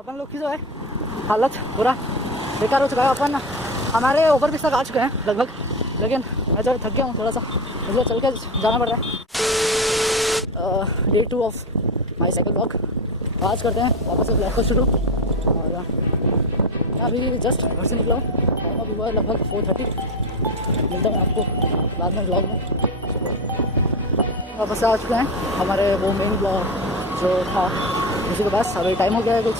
अपन लोग की जो है हालत पूरा बेकार हो चुका है। अपन हमारे ओवर ब्रिज तक आ चुके हैं लगभग, लेकिन मैं जो थक गया हूँ थोड़ा सा, मुझे चल के जाना पड़ रहा है। Day 2 of my cycle walk आज करते हैं वापस से ब्लैक को शुरू। और मैं अभी जस्ट घर से निकला हूँ, टाइम अभी हुआ है लगभग 4:30। मिलता हूँ आपको बाद में ब्लॉग में। वापस से आ चुके हैं हमारे वो मेन ब्लॉग जो था उसी के पास। अभी टाइम हो गया है कुछ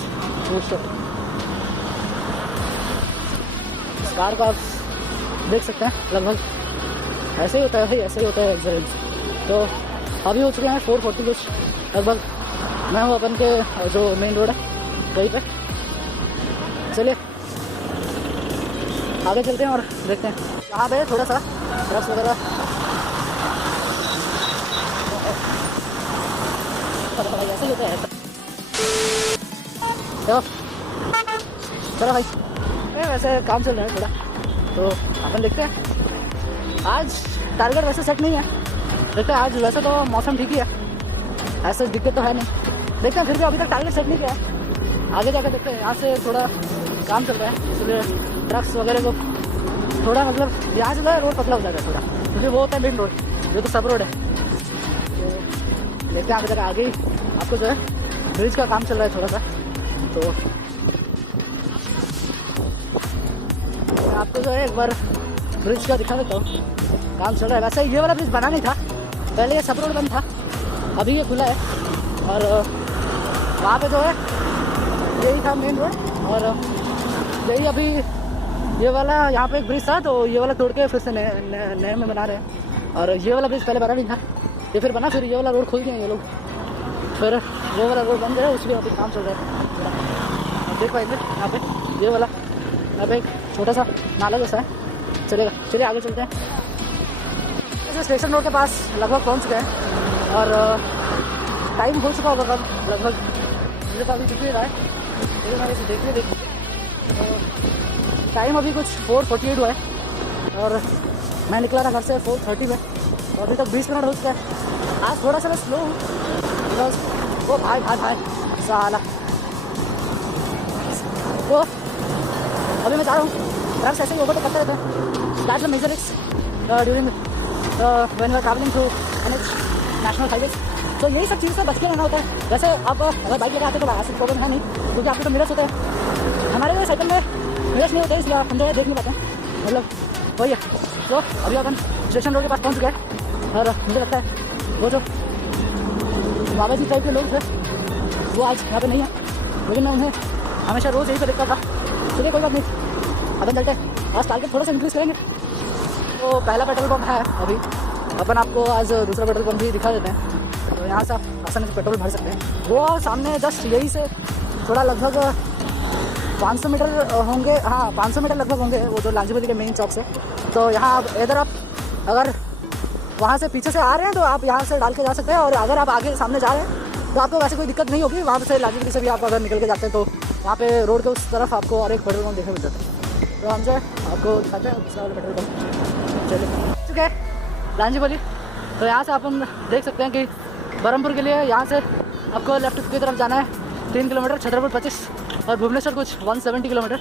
कार को आप देख सकते हैं, लगभग ऐसे ही होता है भाई, ऐसे ही होता है एक्सीडेंट। तो अभी हो चुके हैं 4:40 कुछ लगभग। मैं हूँ अपन के जो मेन रोड है वहीं पे। चलिए आगे चलते हैं और देखते हैं। यहाँ पे थोड़ा सा ट्रक्स वगैरह ऐसे ही होता है। चलो भाई, वैसे काम चल रहा है थोड़ा, तो अपन देखते हैं। आज टारगेट वैसे सेट नहीं है, देखते हैं। आज वैसे तो मौसम ठीक ही है, ऐसे दिक्कत तो है नहीं। देखते हैं, फिर भी अभी तक टारगेट सेट नहीं किया है। आगे जाकर देखते हैं। यहाँ से थोड़ा काम चल रहा है, इसलिए ट्रक्स वगैरह को थोड़ा मतलब यहाँ से रोड पतला हो जाएगा थोड़ा, क्योंकि वो होता है मेन रोड, जो तो सब रोड है। तो देखते हैं आगे जाकर। आगे ही आपको जो है ब्रिज का काम चल रहा है थोड़ा सा, तो आपको जो है एक बार ब्रिज का दिखा देता हूँ। काम चल रहा है। वैसे ये वाला ब्रिज बना नहीं था, पहले ये सब रोड बंद था, अभी ये खुला है। और वहाँ पे जो है यही था मेन रोड, और यही अभी ये वाला यहाँ पे एक ब्रिज था, तो ये वाला तोड़ के फिर से नए में बना रहे हैं। और ये वाला ब्रिज पहले बना नहीं था, ये फिर बना, फिर ये वाला रोड खोल दिया ये लोग, फिर वो वाला रोड बन गया, उसमें अभी काम चल रहा है। देख पाएंगे यहाँ पे ये वाला, यहाँ पे एक छोटा सा नाला जैसा है, चलेगा। चलिए आगे चलते हैं। जैसे स्टेशन रोड के पास लगभग पहुँच गए हैं, और टाइम हो चुका होगा कब लगभग, मुझे तो अभी दिख नहीं रहा है, लेकिन मैं इसे देखिए तो टाइम अभी कुछ 4:48 हुआ है, और मैं निकला था घर से 4:30 में, और अभी तक 20 मिनट हो चुका है। आज थोड़ा सा मैं स्लो हूँ, बिकॉज वो भाई साला तो अभी मैं जा रहा हूँ। ट्रक्स ऐसे ही ओवरटेक करते रहते हैं, that's the major risk during when we are travelling through NH national highways. तो यही सब चीज़ से बच के रहना होता है। वैसे आप अगर बाइक लगा आते तो ऐसी प्रॉब्लम है नहीं, क्योंकि आपके तो मिरर्स होते हैं। हमारे साइकिल में मिरर्स नहीं होते, इसलिए हम जो देख नहीं पाते हैं, मतलब वही है। तो अभी अपन स्टेशन रोड के पास पहुँच गए, और मुझे लगता है वो जो बाबा जी टाइप के लोग थे वो आज यहाँ पे नहीं है, लेकिन मैं उन्हें हमेशा रोज़ यहीं पे देखता था। चलिए कोई बात नहीं, अपन चलते हैं। आज टारगेट थोड़ा सा इंक्रीज़ करेंगे। तो पहला पेट्रोल पंप है अभी, अपन आपको आज दूसरा पेट्रोल पंप भी दिखा देते हैं। तो यहाँ से आप आसानी से पेट्रोल भर सकते हैं। वो सामने जस्ट यही से थोड़ा लगभग 500 मीटर होंगे, हाँ 500 मीटर लगभग होंगे, वो जो लांजीपति के मेन चौक से। तो यहाँ इधर आप अगर वहाँ से पीछे से आ रहे हैं तो आप यहाँ से डाल के जा सकते हैं, और अगर आप आगे सामने जा रहे हैं तो आपको वैसे कोई दिक्कत नहीं होगी। वहाँ से लांजीपति से भी आप अगर निकल के जाते हैं तो वहाँ पे रोड के उस तरफ आपको और एक पेट्रोल पंप देखने मिल जाता है। तो हम जो है आपको दिखाते हैं दूसरा वाला पेट्रोल पंप। चलिए चुके हैं लांजीपति। तो यहाँ से आप हम देख सकते हैं कि बरहमपुर के लिए यहाँ से आपको लेफ्ट की तरफ जाना है 3 किलोमीटर, छतरपुर 25, और भुवनेश्वर कुछ 170 किलोमीटर।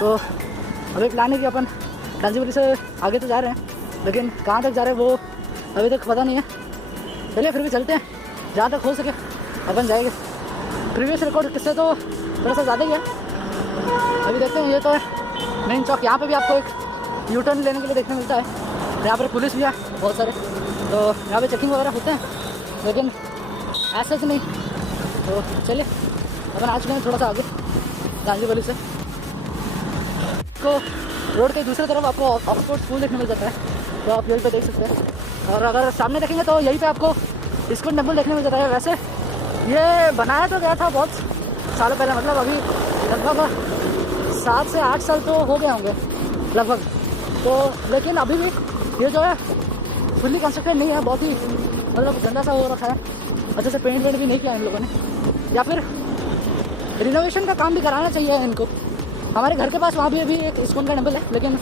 तो अभी प्लान है कि अपन लांजीपति से आगे तो जा रहे हैं, लेकिन कहाँ तक जा रहे हैं वो अभी तक पता नहीं है। चलिए फिर भी चलते हैं, जहाँ तक हो सके अपन जाएंगे। प्रीवियस रिकॉर्ड किससे तो थोड़ा सा ज़्यादा ही है। अभी देखते हैं, ये तो है मेन चौक। यहाँ पे भी आपको एक यू टर्न लेने के लिए देखने मिलता है। यहाँ पर पुलिस भी है बहुत सारे, तो यहाँ पे चेकिंग वगैरह होते हैं, लेकिन ऐसा तो नहीं। तो चलिए अपन आ चुके हैं थोड़ा सा आगे लांजीपति से। तो रोड के दूसरी तरफ आपको ऑक्सफोर्ड स्कूल देखने मिल जाता है, तो आप यहीं पे देख सकते हैं। और अगर सामने देखेंगे तो यहीं पे आपको इस्कॉन टेम्पल देखने मिल जाता है। वैसे ये बनाया तो गया था बहुत सालों पहले, मतलब अभी लगभग 7 से 8 साल तो हो गए होंगे लगभग। तो लेकिन अभी भी ये जो है फुल्ली कंस्ट्रक्टेड नहीं है, बहुत ही मतलब गंदा सा हो रखा है, अच्छे से पेंट वेंट भी नहीं किया इन लोगों ने, या फिर रिनोवेशन का काम भी कराना चाहिए इनको। हमारे घर के पास वहाँ भी अभी एक इस्कॉन का टेम्पल है, लेकिन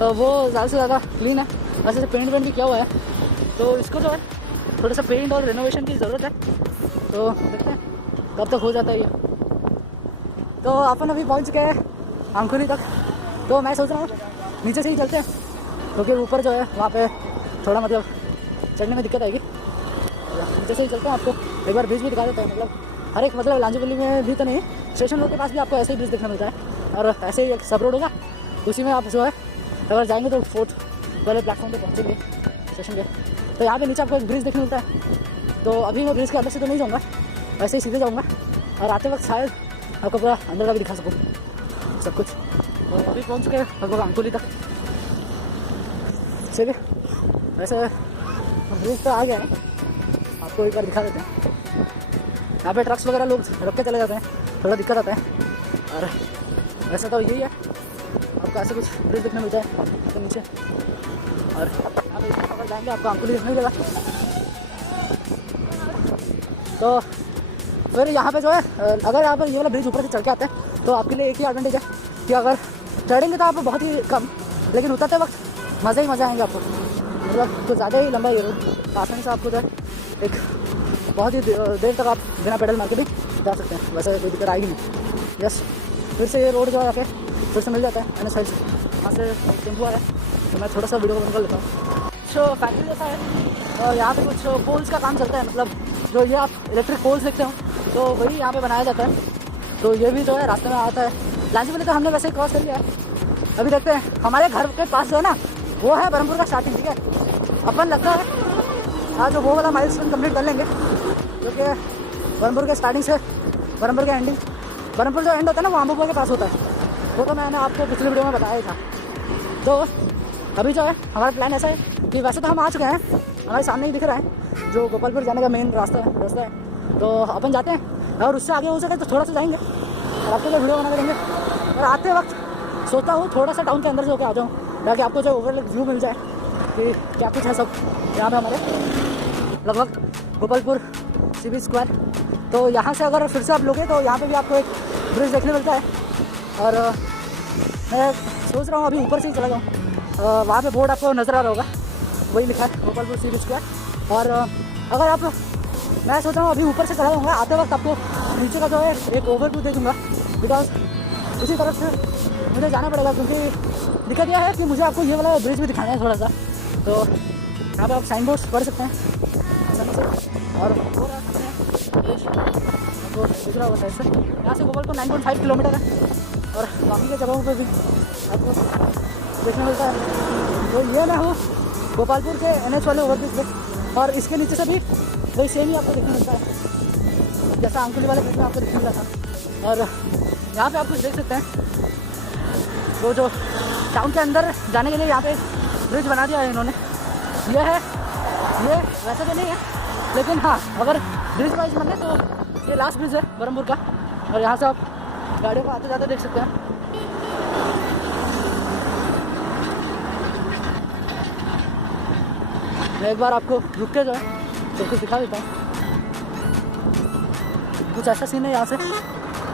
वो ज़्यादा से ज़्यादा क्लीन है, अच्छे से पेंट वेंट भी किया हुआ है। तो इसको जो है थोड़ा सा पेंट और रिनोवेशन की ज़रूरत है। तो देखते हैं कब तक हो जाता है ये। तो अपन अभी पहुंच चुके हैं अंकुली तक। तो मैं सोच रहा हूँ नीचे से ही चलते हैं, क्योंकि ऊपर जो है वहाँ पे थोड़ा मतलब चढ़ने में दिक्कत आएगी। नीचे से ही चलते हैं, आपको एक बार ब्रिज भी दिखा देते हैं। मतलब हर एक मतलब लांजीवली में भी तो नहीं, स्टेशन रोड के पास भी आपको ऐसे ही ब्रिज देखने मिलता है। और ऐसे ही एक सब रोड होगा, उसी में आप जो है अगर जाएंगे तो 4th वाले प्लेटफॉर्म पर पहुँचेंगे स्टेशन के। तो यहाँ पे नीचे आपको एक ब्रिज देखने मिलता है। तो अभी मैं ब्रिज के अंदर से तो नहीं जाऊँगा, वैसे ही सीधे जाऊँगा और आते वक्त शायद आपको पूरा अंदर का भी दिखा सकूँ सब कुछ। तो अभी पहुँच चुके हैं लगभग अंकुली तक। चलिए वैसे ब्रिज तो आ गया है, आपको एक बार दिखा देते हैं। यहाँ पे ट्रक्स वगैरह लोग रख के चले जाते हैं, थोड़ा दिक्कत आता है। और वैसे तो यही है, आपको ऐसे कुछ ब्रिज देखने मिलता है तो नीचे। और यहाँ पे अगर जाएंगे आपको अंकुली देखने मिलेगा। तो फिर यहाँ पे जो है अगर आप ये वाला ब्रिज ऊपर से चढ़ के आते हैं तो आपके लिए एक ही एडवांटेज है कि अगर चढ़ेंगे तो आप बहुत ही कम, लेकिन उतरते वक्त मज़े ही मज़े आएंगे आपको। मतलब कुछ ज़्यादा ही लंबा ये रोड, आसानी से आपको जो है एक बहुत ही देर तक आप बिना पेडल मार के भी जा सकते हैं, वैसे कोई दिक्कत आएगी नहीं। यस, फिर से ये रोड जो है आके फिर से मिल जाता है NH साइड से। वहाँ से टेम्पो आया तो मैं थोड़ा सा वीडियो को निकाल लेता हूँ। तो फैक्ट्री जैसा है और यहाँ पे कुछ पोल्स का काम चलता है, मतलब जो ये आप इलेक्ट्रिक पोल्स देखते हो तो वही यहाँ पे बनाया जाता है। तो ये भी जो है रास्ते में आता है। लांजीवली तो हमने वैसे ही क्रॉस कर लिया है। अभी देखते हैं हमारे घर के पास जो है ना वो है बरहमपुर का स्टार्टिंग, ठीक है। अपन लगता है आज वो वाला माइलस्टोन कंप्लीट कर लेंगे, क्योंकि बरहमपुर के स्टार्टिंग से बरहमपुर के एंडिंग, बरहमपुर जो एंड होता है ना वो आंबोपुर के पास होता है। वो तो मैंने आपको पिछले वीडियो में बताया ही था। तो अभी जो है हमारा प्लान ऐसा है कि वैसे तो हम आ चुके हैं, हमारे सामने ही दिख रहा है जो गोपालपुर जाने का मेन रास्ता है। तो अपन जाते हैं और उससे आगे हो सके तो थोड़ा सा जाएंगे और आपको जो वीडियो बना देंगे। और आते वक्त सोचता हूँ थोड़ा सा टाउन के अंदर से होकर आ जाऊँ, ताकि आपको जो ओवरऑल व्यू मिल जाए कि क्या कुछ है सब यहाँ पे हमारे लगभग गोपालपुर CB स्क्वायर। तो यहाँ से अगर फिर से आप लोगे तो यहाँ पे भी आपको एक ब्रिज देखने मिलता है। और मैं सोच रहा हूँ अभी ऊपर से ही चला जाऊँ। वहाँ पे बोर्ड आपको नज़र आ रहा होगा, वही लिखा है गोपालपुर CB स्क्वायर। और अगर आप, मैं सोच रहा हूँ अभी ऊपर से चला जाऊँगा, आते वक्त आपको नीचे का जो है एक ओवरव्यू दे दूँगा, बिकॉज उसी तरफ से मुझे जाना पड़ेगा। क्योंकि दिक्कत यह है कि मुझे आपको ये वाला ब्रिज भी दिखाना है थोड़ा सा। तो यहाँ पर आप साइन बोर्ड्स पढ़ सकते हैं आसानी से। और वो रहा सामने ब्रिज, आपको दिख रहा होगा साइड से। यहाँ से गोपालपुर 9.5 किलोमीटर है और बाकी के जगहों पर भी आपको देखने मिलता है। तो ये मैं हूँ गोपालपुर के NH वाले ओवरब्रिज पे, और इसके नीचे से भी वही सेम ही आपको देखने मिलता है जैसा अंकुली वाले ब्रिज में आपको देखने मिला था। और यहाँ पे आप कुछ देख सकते हैं, वो जो टाउन के अंदर जाने के लिए यहाँ पे ब्रिज बना दिया है इन्होंने। ये वैसे तो नहीं है, लेकिन हाँ अगर ब्रिज वाइज बने तो ये लास्ट ब्रिज है बरहमपुर का। और यहाँ से आप गाड़ियों को आते जाते देख सकते हैं। मैं एक बार आपको रुक के जो है तो कुछ दिखा देता हूँ। कुछ ऐसा सीन है यहाँ से,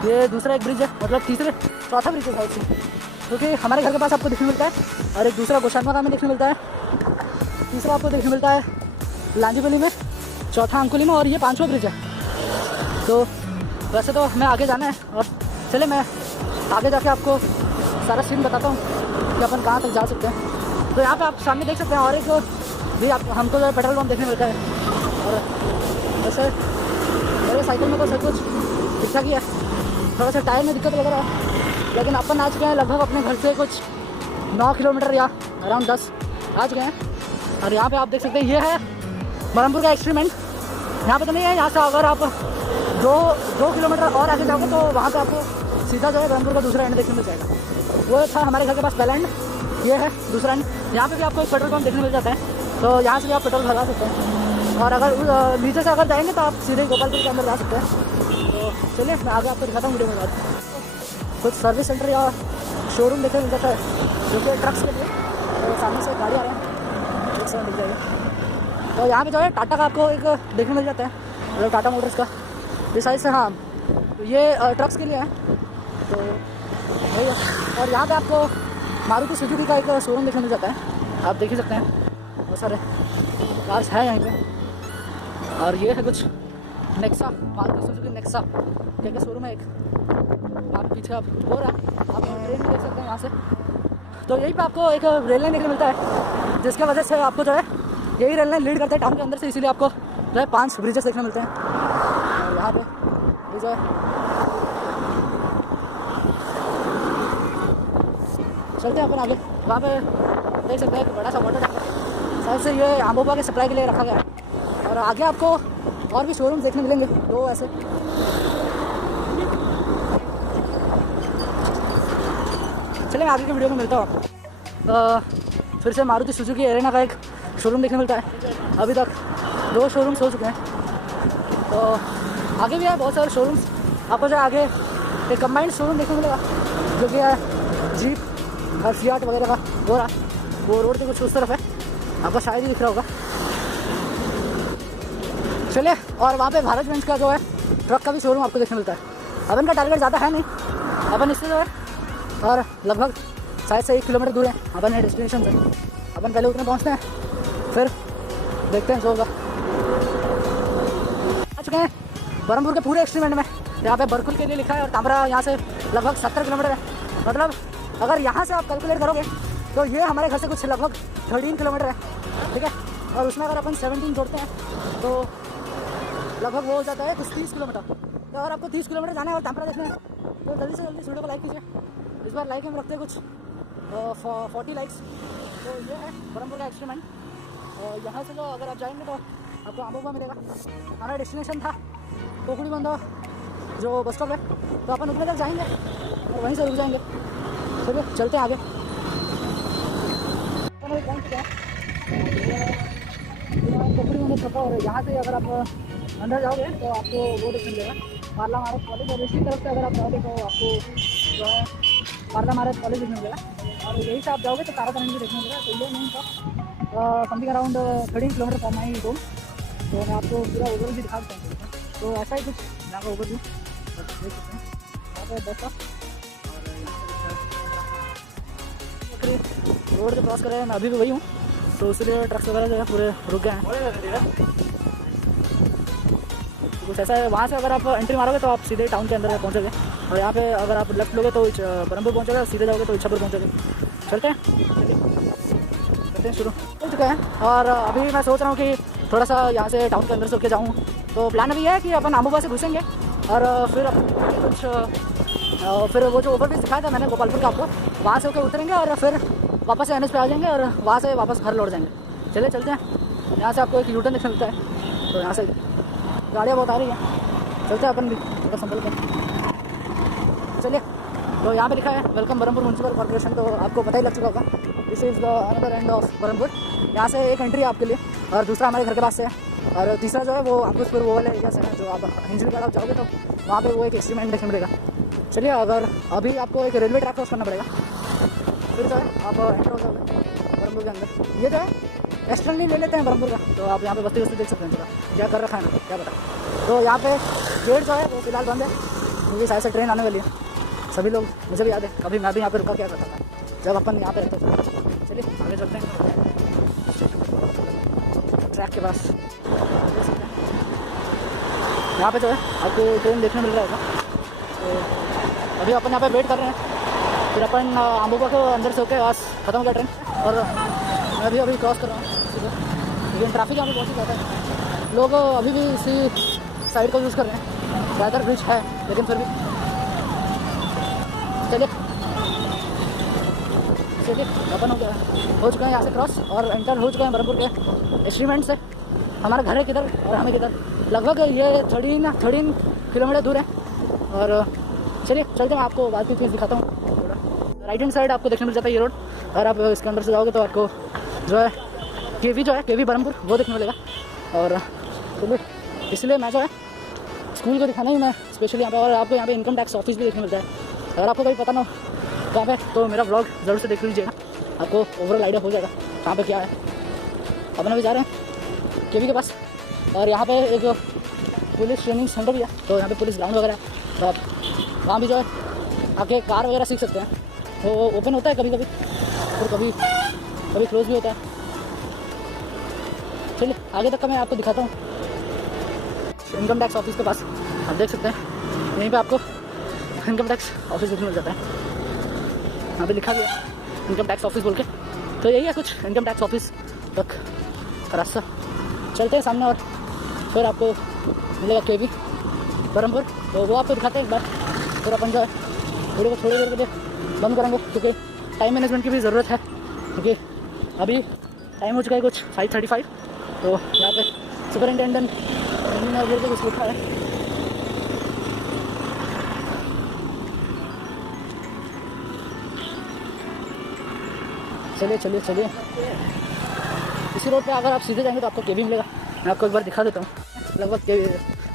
ये दूसरा एक ब्रिज है, मतलब चौथा ब्रिज है साइड से, क्योंकि हमारे घर के पास आपको देखने मिलता है। और एक दूसरा गोशानवा में देखने मिलता है, तीसरा आपको देखने मिलता है लांजीवली में, चौथा अंकुली में, और ये 5वां ब्रिज है। तो वैसे तो हमें आगे जाना है, और चले मैं आगे जाके आपको सारा सीन बताता हूँ कि अपन कहाँ तक जा सकते हैं। तो यहाँ पे आप सामने देख सकते हैं, और एक भी आप हमको जो पेट्रोल पंप देखने मिलता है। और वैसे मेरे साइकिल में तो सब कुछ ठीक ठाक ही है, थोड़ा सा टायर में दिक्कत लग रहा है, लेकिन अपन आ चुके हैं लगभग अपने घर से कुछ 9 किलोमीटर या अराउंड 10 आ चुके हैं। और यहाँ पे आप देख सकते हैं ये है बरहमपुर का एक्सट्रीम एंड। यहाँ पे तो नहीं है, यहाँ से अगर आप 2 किलोमीटर और आगे जाओगे तो वहाँ पे आपको सीधा जो है बरहमपुर का दूसरा एंड देखने मिल जाएगा। वो था हमारे घर के पास पहला एंड, ये है दूसरा एंड। यहाँ पे भी आपको एक पेट्रोल पंप देखने मिल जाता है, तो यहाँ से भी आप पेट्रोल भरवा सकते हैं। और अगर नीचे से अगर जाएंगे तो आप सीधे गोपालपुर के अंदर जा सकते हैं। तो चलिए मैं आगे आपको दिखाता हूँ वीडियो में। बाद कुछ सर्विस सेंटर या शोरूम देखने मिल जाता है जो कि ट्रक्स के लिए। तो सामने से गाड़ी आ रही है, एक समय मिल जाएगी। तो यहाँ पे जो है टाटा का आपको एक देखने मिल जाता है, मतलब टाटा मोटर्स का इस साइड से। हाँ ये ट्रक्स के लिए है, तो वही है। और यहाँ पे आपको मारुति सुजुकी का एक शोरूम देखने मिल जाता है, आप देख ही सकते हैं बहुत सारे कार्स हैं यहीं पे। और ये है कुछ नेक्सा, मारुति सुजुकी नेक्सा क्या शोरूम है एक, आप पीछे आप हो रहा आप ट्रेन में देख सकते हैं यहाँ से। तो यहीं पे आपको एक रेल लाइन देखने मिलता है, जिसके वजह से आपको जो है यही रेल लाइन लीड करता है टाउन के अंदर से, इसीलिए आपको जो है 5 ब्रिजेस देखने मिलते हैं। और यहाँ पे ये जो है चलते हैं अपन आगे, वहाँ पे देख सकते हैं एक बड़ा सा वाटर टैंक, शायद से ये आंबोबा के सप्लाई के लिए रखा गया है। और आगे आपको और भी शोरूम देखने मिलेंगे 2 ऐसे। चलिए मैं आगे की वीडियो में मिलता हूँ आपको। फिर से मारुति सुजुकी एरेना का एक शोरूम देखने मिलता है। अभी तक 2 शोरूम्स हो चुके हैं, तो आगे भी है बहुत सारे शोरूम्स। आपको जो आगे एक कंबाइंड शोरूम देखने मिलेगा, जो कि है जीप और फियाट वगैरह का। वो रोड के कुछ उस तरफ है, आपको शायद ही दिख रहा होगा। चलिए, और वहाँ पे भारत बेंज का जो है ट्रक का भी शोरूम आपको देखने मिलता है। अपन का टारगेट ज़्यादा है नहीं, अपन इससे जो है और लगभग शायद से 1 किलोमीटर दूर है अपन है डेस्टिनेशन से। अपन पहले उतने पहुँचते हैं, फिर देखते हैं जो होगा। आ चुके हैं बरहमपुर के पूरे एक्सट्रीम एंड में, यहाँ पे बरकुल के लिए लिखा है और तामरा यहाँ से लगभग 70 किलोमीटर है। मतलब अगर यहाँ से आप कैलकुलेट करोगे तो ये हमारे घर से कुछ लगभग 13 किलोमीटर है, ठीक है। और उसमें अगर अपन 17 जोड़ते हैं तो लगभग वो हो जाता है कुछ 30 किलोमीटर। तो अगर आपको 30 किलोमीटर जाना है और तामरा देखना है तो जल्दी से जल्दी वीडियो को लाइक कीजिए। इस बार लाइक हम रखते हैं कुछ 40 लाइक्स। तो ये है बरहमपुर का एक्सट्रीम। और यहाँ से जो अगर आप जाएंगे तो आपको आंबोबा मिलेगा। हमारा डेस्टिनेशन था कोकुड़ी बंदो जो बस स्टॉप है, तो अपन उतने तक जाएंगे और वहीं से रुक जाएंगे। चलिए चलते हैं आगे। कोकुड़ी बंदो छपा, और यहाँ से अगर आप अंदर जाओगे तो आपको वो देखने मिलेगा पार्ला महाराज कॉलेज। और इसी तरफ से अगर आप जाओगे तो आपको जो है पार्ला महाराज कॉलेज देखने मिलेगा। और यहीं से आप जाओगे तो तारातरणी भी देखने मिलेगा। तो ये नहीं था something around 13 kilometre from my home. तो मैं आपको पूरा ओवरव्यू भी दिखा देता हूँ। तो ऐसा ही कुछ यहाँ का ओवरव्यू देख सकते हैं। यहाँ पे बस था और रोड से क्रॉस कर रहे हैं। मैं अभी भी वही हूँ, तो इसलिए ट्रक्स वगैरह जो है पूरे रुक गए हैं। कुछ ऐसा है, वहाँ से अगर आप एंट्री मारोगे तो आप सीधे टाउन के अंदर पहुँचोगे। और यहाँ पे अगर आप लेफ्ट लोगे तो बरहमपुर पहुँचोगे, और सीधे जाओगे तो इच्छापुर पहुँचोगे। चलते हैं शुरू हो चुका है। और अभी मैं सोच रहा हूँ कि थोड़ा सा यहाँ से टाउन के अंदर से होकर जाऊँ। तो प्लान अभी है कि अपन आंबोबा से घुसेंगे और फिर कुछ फिर वो जो ओवरब्रिज दिखाया था मैंने गोपालपुर का, आपको वहाँ से होकर उतरेंगे और फिर वापस से NH पे आ जाएंगे और वहाँ से वापस घर लौट जाएंगे। चलिए चलते हैं। यहाँ से आपको एक यूटर्न देखने मिलता है, तो यहाँ से गाड़ियाँ बहुत आ रही हैं। चलते हैं अपन भी थोड़ा संभल कर। चलिए, तो यहाँ पे लिखा है वेलकम बरहमपुर म्यूनसिपल कॉर्पोरेशन। तो आपको पता ही लग चुका होगा, this is the another end of Berhampur. यहाँ से एक एंट्री है आपके लिए, और दूसरा हमारे घर के पास से है। और तीसरा जो है वो आपको वो वाले एरिया से है, जो आप हिंजली आप जाओगे तो वहाँ पे वो एक एक्सट्रीम एंड देखने मिलेगा। चलिए, अगर अभी आपको एक रेलवे ट्रैक क्रॉस करना पड़ेगा, फिर जो है आप एंटर हो जाओगे बरहमपुर के अंदर। ये जो है एक्सटर्नली ले लेते हैं बरहमपुर का, तो आप यहाँ पे बस्ती देख सकते हैं थोड़ा क्या कर रखा है ना, क्या पता। तो यहाँ पे गेट जो है वो फिलहाल बंद है, क्योंकि शायद से ट्रेन आने वाली है। सभी लोग, मुझे भी याद है कभी मैं भी यहाँ पे रुका क्या करता था जब अपन यहाँ पे रहते थे। चलिए आगे चलते हैं ट्रैक के पास। यहाँ पे जो है आपको ट्रेन देखने मिल रहा होगा। तो अभी अपन यहाँ पे वेट कर रहे हैं, फिर अपन आंबोबा को अंदर से होकर आज खत्म हो गया ट्रेन। और मैं भी अभी क्रॉस कर रहा हूँ, लेकिन ट्रैफिक यहाँ पे बहुत ही ज़्यादा है। लोग अभी भी इसी साइड को यूज़ कर रहे हैं। ज़्यादातर ब्रिज है, लेकिन फिर भी चलिए अपन हो चुका है यहाँ से क्रॉस और एंटर हो चुका है बरहमपुर के एक्सट्रीम से। हमारा घर है किधर और हमें किधर, लगभग ये 13 किलोमीटर दूर है। और चलिए चलते मैं आपको बात की चीज़ दिखाता हूँ। राइट हैंड साइड आपको देखने मिल जाता है ये रोड। अगर आप इसके अंदर से जाओगे तो आपको जो है केवी बरहमपुर वो देखने मिलेगा। और चलिए, इसलिए मैं जो है स्कूल को दिखाना ही मैं स्पेशली यहाँ पे, और आपको यहाँ पे इनकम टैक्स ऑफिस भी देखने मिलता है। अगर आपको कभी पता ना हो कहाँ पे, तो मेरा ब्लॉग ज़रूर से देख लीजिएगा, आपको ओवरऑल आइडिया हो जाएगा कहाँ पे क्या है। अपन अभी जा रहे हैं केवी के पास, और यहाँ पे एक पुलिस ट्रेनिंग सेंटर भी है, तो यहाँ पे पुलिस ग्राउंड वगैरह है, तो आप वहाँ भी जो है आके कार वगैरह सीख सकते हैं। तो ओपन होता है कभी कभी, और कभी क्लोज भी होता है। चलिए आगे तक का मैं आपको दिखाता हूँ। जस्ट इनकम टैक्स ऑफिस के पास आप देख सकते हैं, यहीं पे आपको इनकम टैक्स ऑफिस देखने मिल जाता है। यहाँ पे लिखा गया इनकम टैक्स ऑफिस बोल के, तो यही है कुछ इनकम टैक्स ऑफिस तक का रास्ता। चलते हैं सामने और फिर आपको मिलेगा केवी बरहमपुर, तो वो आपको दिखाते हैं एक बार। फिर अपन जो है वीडियो को थोड़ी देर के लिए बंद करेंगे, क्योंकि टाइम मैनेजमेंट की भी ज़रूरत है, क्योंकि अभी टाइम हो चुका है कुछ 5:35। तो यहाँ पे सुपरिटेंडेंट इंजीनियर बोल के कुछ लिखा है। चलिए चलिए चलिए, इसी रोड पे अगर आप सीधे जाएंगे तो आपको केवी मिलेगा। मैं आपको एक बार दिखा देता हूँ, लगभग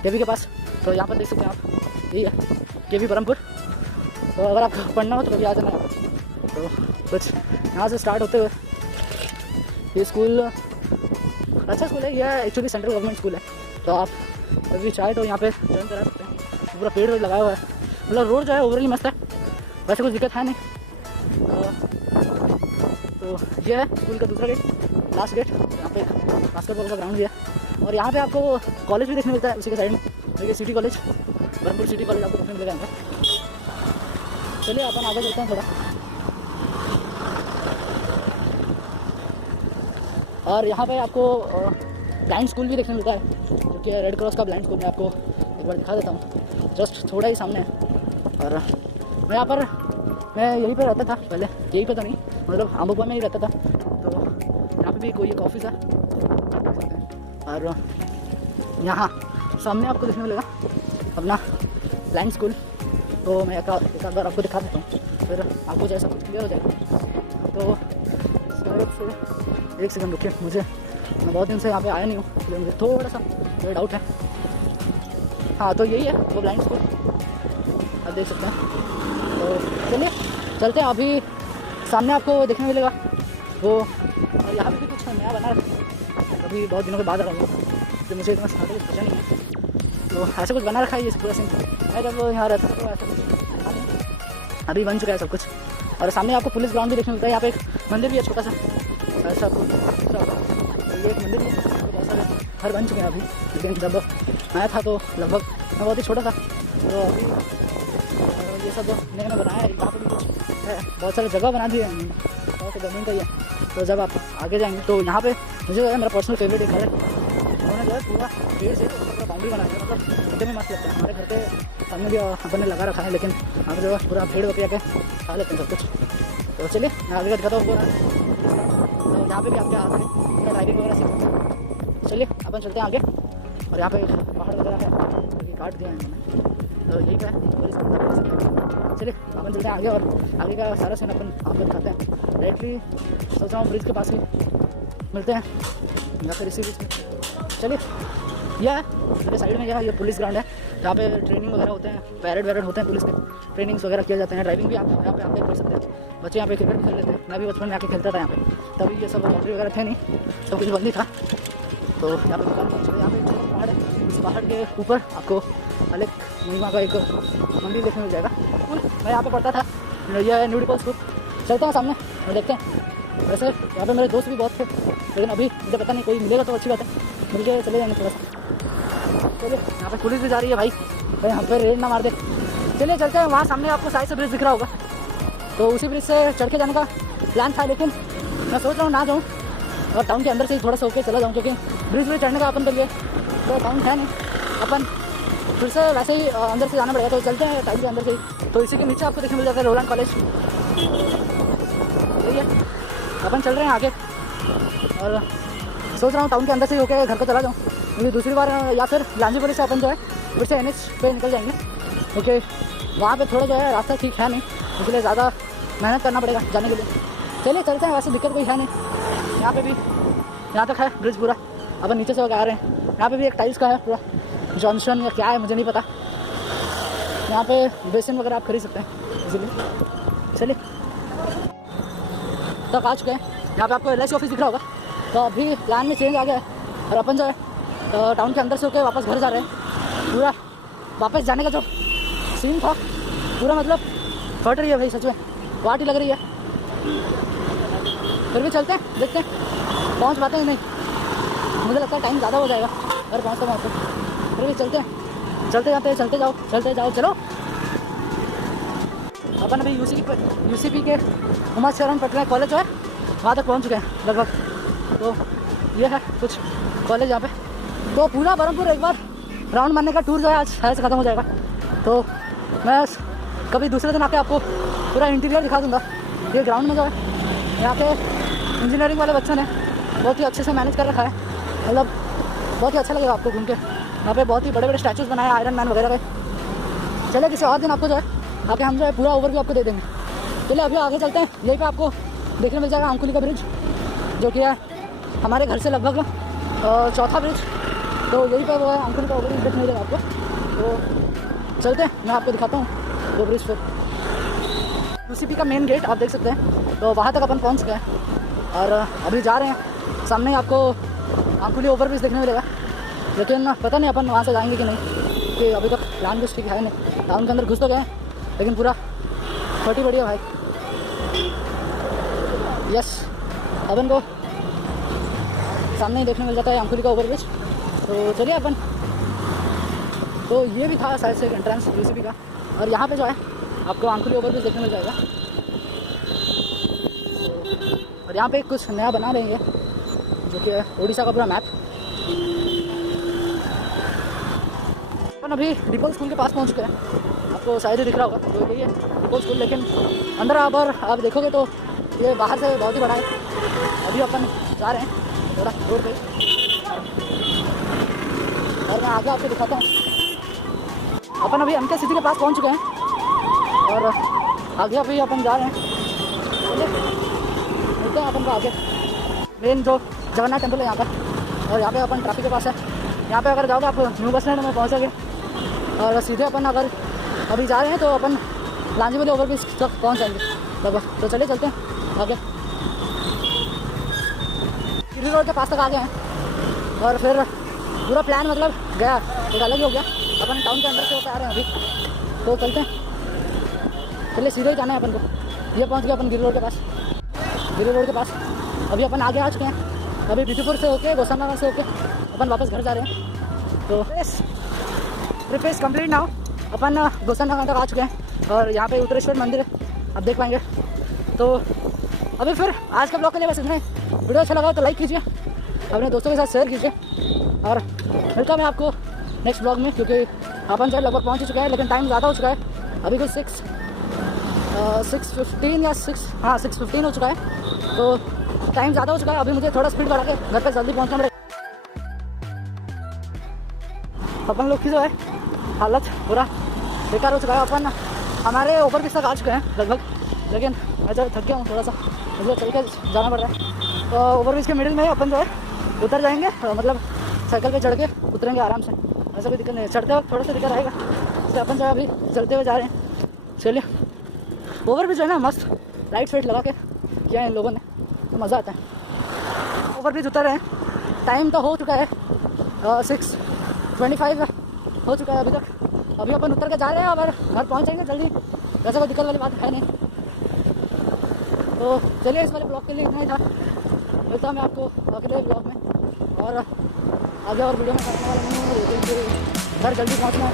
केवी के पास। तो यहाँ पर देख सकते हैं आप, यही है केवी बरहमपुर। तो अगर आपको पढ़ना हो तो कभी आ जाना यहाँ पर। तो कुछ यहाँ से स्टार्ट होते हुए ये स्कूल अच्छा स्कूल है, यह एक्चुअली सेंट्रल गवर्नमेंट स्कूल है। तो आप कभी चाहे तो यहाँ पे ज्वाइन करा सकते हैं। पूरा पेड़ लगाया हुआ है, मतलब रोड जो है ओवरऑल मस्त है, वैसे कुछ दिक्कत है नहीं। तो ये है स्कूल का दूसरा गेट, लास्ट गेट। यहाँ पे बास्केटबॉल का ग्राउंड भी है, और यहाँ पे आपको कॉलेज भी देखने मिलता है उसी के साइड में, देखिए city college, Berhampur city college आपको देखने मिलेगा यहाँ पे। चलिए अपन आगे चलते हैं थोड़ा। और यहाँ पे आपको ब्लाइंड स्कूल भी देखने मिलता है, जो कि रेड क्रॉस का ब्लाइंड स्कूल। मैं आपको एक बार दिखा देता हूँ, जस्ट थोड़ा ही सामने है। और मैं यहाँ पर यहीं पे रहता था पहले, यहीं पे तो नहीं, मतलब अम्बुआ में ही रहता था। तो यहाँ पे भी कोई एक ऑफिस है, और यहाँ सामने आपको देखने मिलेगा अपना ब्लाइंड स्कूल। तो मैं एक बार आपको दिखा देता हूँ, फिर आपको जैसा कुछ क्लियर हो जाएगा। तो एक सेकंड रुकिए, मैं बहुत दिन से यहाँ पे आया नहीं हूँ, इसलिए मुझे थोड़ा सा डाउट है। हाँ, तो यही है वो ब्लाइंड स्कूल, आप देख सकते हैं। तो चलिए चलते हैं, अभी सामने आपको देखने मिलेगा वो। और यहाँ पे भी कुछ नया बना रखा है, अभी बहुत दिनों के बाद आ रहा हूँ, तो मुझे इतना स्टार्ट कुछ पता नहीं है। तो ऐसा कुछ बना रखा है ये पूरा सीन। मैं जब यहाँ रहता था तो ऐसा कुछ था नहीं, अभी बन चुका है सब कुछ। और सामने आपको पुलिस ग्राउंड भी देखने मिलता है, यहाँ पे एक मंदिर भी है छोटा सा, ऐसा आपको ये एक मंदिर भी है। बहुत सारे घर बन चुके हैं अभी, लेकिन जब आया था तो लगभग मैं बहुत ही छोटा था। तो अभी ये सब नया नया बनाया है, यहाँ पर भी कुछ है, बहुत सारी जगह बना दी है, बहुत से गवर्नमेंट का ही है। तो जब आप आगे जाएंगे तो यहाँ पे मुझे जो है मेरा पर्सनल फेवरेट घर है, उन्होंने जो है पूरा पेड़ से पूरा बाउंड्री बना दिया, मतलब देखने में मस्त लगता है। हमारे घर के सामने भी अपन ने लगा रखा है, लेकिन हम जो है पूरा पेड़ बकरिया के खा लेते हैं सब कुछ। तो चलिए मैं आगे का दिखाता हूँ पूरा। तो यहाँ पे भी आपके आगे ड्राइविंग वगैरह सीख सकते हैं। चलिए अपन चलते हैं आगे, और यहाँ पे पहाड़ वगैरह है जो कि काट दिया है इन्होंने, तो यही पे है। चलिए अपन चलते हैं आगे, और आगे का सारा सीन अपन आपको दिखाते हैं। डायरेक्टली सोच रहा हूँ ब्रिज के पास ही मिलते हैं, या फिर इसी बीच में। चलिए यह है मेरे साइड में, ये पुलिस ग्राउंड है, जहाँ पे ट्रेनिंग वगैरह होते हैं, पैरेड होते हैं, पुलिस के ट्रेनिंग्स वगैरह किए जाते हैं। ड्राइविंग भी आप यहाँ पे देख सकते हैं, बच्चे यहाँ पे क्रिकेट भी खेल लेते हैं। मैं भी बचपन में आके खेलता था यहाँ पे, तभी ये सब लॉटरी वगैरह थे नहीं, सब कुछ बंद ही था। तो यहाँ पे दुकान पहुँच गए। यहाँ पे पहाड़ है, इस पहाड़ के ऊपर आपको अलग महिमा का एक मंदिर देखने मिल जाएगा। मैं यहाँ पे पढ़ता था, यह है न्यू डिपल स्कूल। चलते हैं सामने और देखते हैं। वैसे यहाँ पे मेरे दोस्त भी बहुत थे, लेकिन अभी मुझे पता नहीं, कोई मिलेगा तो अच्छी बात है, मिल के चले जाएंगे थोड़ा सा। चलिए यहाँ पे पुलिस भी जा रही है, भाई हम पे रेड ना मार दे। चलिए चलते हैं, वहाँ सामने आपको साइड से ब्रिज दिख रहा होगा, तो उसी ब्रिज से चढ़ के जाने का प्लान था, लेकिन मैं सोच रहा हूँ ना जाऊँ और टाउन के अंदर से ही थोड़ा सा होकर चला जाऊँ, क्योंकि ब्रिज में चढ़ने का अपन के लिए तो टाउन है नहीं, अपन फिर से वैसे ही अंदर से जाना पड़ेगा। तो चलते हैं टाउन के अंदर से ही। तो इसी के नीचे आपको देखने मिल जाता है रोलैंड कॉलेज, यही है। अपन चल रहे हैं आगे, और सोच रहा हूँ टाउन के अंदर से ही होकर घर को चला जाऊँ, क्योंकि दूसरी बार या फिर गांधीपुरी से अपन जो है फिर से NH पे निकल जाएंगे, क्योंकि वहाँ पे थोड़ा जो है रास्ता ठीक है नहीं, इसलिए ज़्यादा मेहनत करना पड़ेगा जाने के लिए। चलिए चलते हैं, वैसे दिक्कत कोई है नहीं। यहाँ पे भी यहाँ तक है ब्रिज पूरा, अपन नीचे से होकर आ रहे हैं। यहाँ पे भी एक टाइल्स का है पूरा, जॉनसन या क्या है मुझे नहीं पता। यहाँ पे बेसिन वगैरह आप खरीद सकते हैं इसीलिए। चलिए तक आ चुके हैं, यहाँ पे आपको LIC ऑफिस दिख रहा होगा। तो अभी प्लान में चेंज आ गया है, और अपन जो है टाउन के अंदर से होकर वापस घर जा रहे हैं। पूरा वापस जाने का जो सीन था पूरा मतलब फट रही है भाई, सच में वाट ही लग रही है। फिर भी चलते हैं, देखते हैं पहुंच पाते हैं नहीं, मुझे लगता है टाइम ज़्यादा हो जाएगा अगर पहुँचते। फिर भी चलते हैं, चलते जाते हैं, चलते जाओ चलो। अपन अभी यूसीपी के उमर शरण पटना कॉलेज जो है वहाँ तक पहुँच चुके हैं लगभग। तो ये है कुछ कॉलेज यहाँ पे। तो पूरा बरहमपुर एक बार राउंड मारने का टूर जो है आज शायद से ख़त्म हो जाएगा। तो मैं कभी दूसरे दिन आके आपको पूरा इंटीरियर दिखा दूँगा। ये ग्राउंड में जो है यहाँ पे इंजीनियरिंग वाले बच्चों ने बहुत ही अच्छे से मैनेज कर रखा है, मतलब बहुत ही अच्छा लगेगा आपको घूम के। यहाँ पे बहुत ही बड़े बड़े स्टैचूज़ बनाए हैं आयरन मैन वगैरह के। चलिए किसी और दिन आपको जो है आके हम जो है पूरा ओवरव्यू आपको दे देंगे। चलिए अभी आगे चलते हैं। यहीं पे आपको देखने मिल जाएगा अंकुली का ब्रिज, जो कि है हमारे घर से लगभग चौथा ब्रिज। तो यहीं पे वो है अंकुली का ओवरव्यू ब्रिज मिलेगा आपको। तो चलते हैं, मैं आपको दिखाता हूँ वो ब्रिज पे। यूसीपी का मेन गेट आप देख सकते हैं। तो वहाँ तक अपन पहुँच चुके हैं और अभी जा रहे हैं। सामने ही आपको अंकुली ओवरब्रिज देखने मिलेगा, लेकिन पता नहीं अपन वहाँ से जाएंगे कि नहीं, क्योंकि अभी तक प्लान कुछ ठीक है नहीं। टाउन के अंदर घुस तो गए लेकिन पूरा फटी बढ़िया भाई। यस, अपन को सामने ही देखने मिल जाता है अंकुली का ओवरब्रिज। तो चलिए अपन, तो ये भी था शायद से एंट्रेंस यूसीपी का, और यहाँ पे जो है आपको अंकुली ओवरब्रिज देखने मिल जाएगा। और यहाँ पे कुछ नया बना रहे हैं जो कि है उड़ीसा का पूरा मैप। अपन अभी डिपोल स्कूल के पास पहुँच चुके हैं, आपको शायद ही दिख रहा होगा तो यही है डिपोल स्कूल। लेकिन अंदर आप देखोगे तो ये बाहर से बहुत ही बड़ा है। अभी अपन जा रहे हैं थोड़ा रोड पे और मैं आगे आपको दिखाता हूँ। अपन अभी MK सिटी के पास पहुँच चुके हैं और आगे अभी अपन जा रहे हैं। चलिए मिलते हैं अपन को आगे। मेन जो जगन्नाथ टेम्पल है यहाँ पर, और यहाँ पे अपन ट्रैफिक के पास है। यहाँ पे अगर जाओगे आप न्यू बस स्टैंड में पहुँचोगे और सीधे अपन अगर अभी जा रहे हैं तो अपन लांजीवली ओवरब्रिज तक पहुँच जाएंगे लगभग। तो चलिए चलते हैं आगे। गिरी रोड के पास तक आ गए हैं और फिर पूरा प्लान मतलब गया एक अलग ही हो गया। अपन टाउन के अंदर से होकर आ रहे हैं अभी, तो चलते हैं। चलिए सीधे ही जाना है अपन को। ये पहुंच गए अपन गिरी रोड के पास। गिरी रोड के पास अभी अपन आगे आ चुके हैं। अभी बीतीपुर से होके गोसानगर से होके अपन वापस घर जा रहे हैं। तो ट्रिप इज कंप्लीट नाउ। अपन गोसानगर तक आ चुके हैं और यहाँ पे उत्तरेश्वर मंदिर है, आप देख पाएंगे। तो अभी फिर आज का ब्लॉग के लिए बस इतना ही। वीडियो अच्छा लगा तो लाइक कीजिए, अपने दोस्तों के साथ शेयर कीजिए और मिलता मैं आपको नेक्स्ट ब्लॉग में, क्योंकि अपन जो लगभग पहुँच ही चुका है लेकिन टाइम ज़्यादा हो चुका है। अभी कुछ 6:15 या 6:15 हो चुका है। तो टाइम ज़्यादा हो चुका है। अभी मुझे थोड़ा स्पीड बढ़ा के घर पे जल्दी पहुँचना पड़ेगा। अपन लोग की जो है हालत पूरा बेकार हो चुका है। अपन हमारे ओवरब्रिज तक आ चुके हैं लगभग, लेकिन मैं जब थक गया हूँ थोड़ा सा, मुझे चल के जाना पड़ रहा है। तो ओवरब्रिज के मिडिल में अपन जो है उतर जाएंगे, मतलब साइकिल पे चढ़ के उतरेंगे आराम से, ऐसा कोई दिक्कत नहीं है। चढ़ते वक्त थोड़ा सा दिक्कत आएगा, तो अपन जो है अभी चलते हुए जा रहे हैं। चलिए, ओवरब्रिज जो है ना मस्त लाइट वेट लगा के किया है इन लोगों ने, तो मज़ा आता है। ओवरब्रिज उतर रहे हैं, टाइम तो हो चुका है 6:25 हो चुका है अभी तक। अभी अपन उतर के जा रहे हैं और घर पहुँच जाएंगे जल्दी, वैसे कोई दिक्कत वाली बात है नहीं। तो चलिए, इस वाले ब्लॉग के लिए इतना ही था। मिलता हूँ मैं आपको अगले ब्लॉग में, और आगे और वीडियो में करने वाला नहीं है, लेकिन घर जल्दी पहुँचना है।